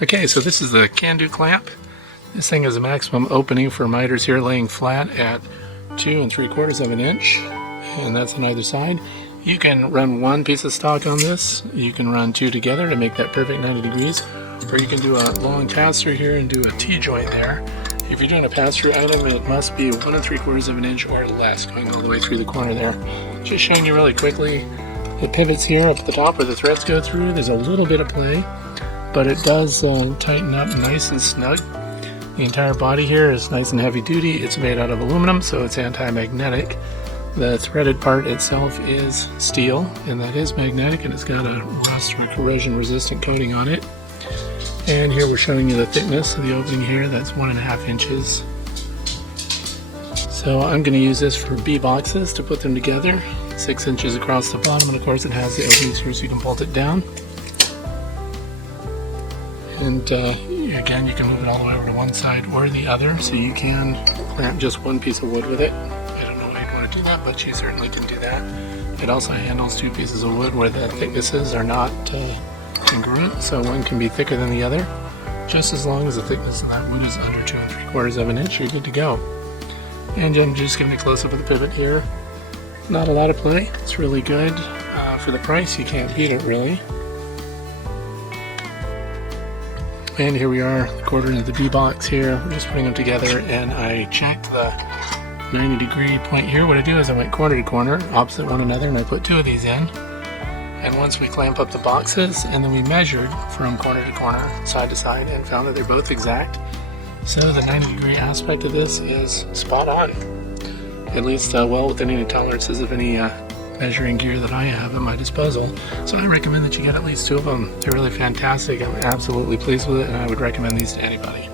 Okay, so this is the can-do clamp. This thing has a maximum opening for miters here laying flat at 2 3/4 of an inch, and that's on either side. You can run one piece of stock on this. You can run two together to make that perfect 90 degrees, or you can do a long pass-through here and do a T-joint there. If you're doing a pass-through item, it must be 1 3/4 of an inch or less, going all the way through the corner there. Just showing you really quickly the pivots here up at the top where the threads go through. There's a little bit of play, but it does tighten up nice and snug. The entire body here is nice and heavy duty. It's made out of aluminum, so it's anti-magnetic. The threaded part itself is steel, and that is magnetic, and it's got a rust or corrosion resistant coating on it. And here we're showing you the thickness of the opening here. That's 1.5 inches. So I'm going to use this for B boxes to put them together. 6 inches across the bottom, and of course it has the openings here so you can bolt it down. And again, you can move it all the way over to one side or the other, so you can clamp just one piece of wood with it. I don't know why you'd want to do that, but you certainly can do that. It also handles two pieces of wood where the thicknesses are not congruent, so one can be thicker than the other. Just as long as the thickness of that wood is under 2 3/4 of an inch, you're good to go. And I'm just giving a close-up of the pivot here. Not a lot of play. It's really good. For the price, you can't beat it, really. And here we are, the quarter into the B box here. We're just putting them together, and I checked the 90-degree point here. What I do is I went corner to corner, opposite one another, and I put 2 of these in. And once we clamp up the boxes, and then we measured from corner to corner, side to side, and found that they're both exact. So the 90-degree aspect of this is spot on. At least well within any tolerances of any measuring gear that I have at my disposal. So I recommend that you get at least 2 of them. They're really fantastic. I'm absolutely pleased with it, and I would recommend these to anybody.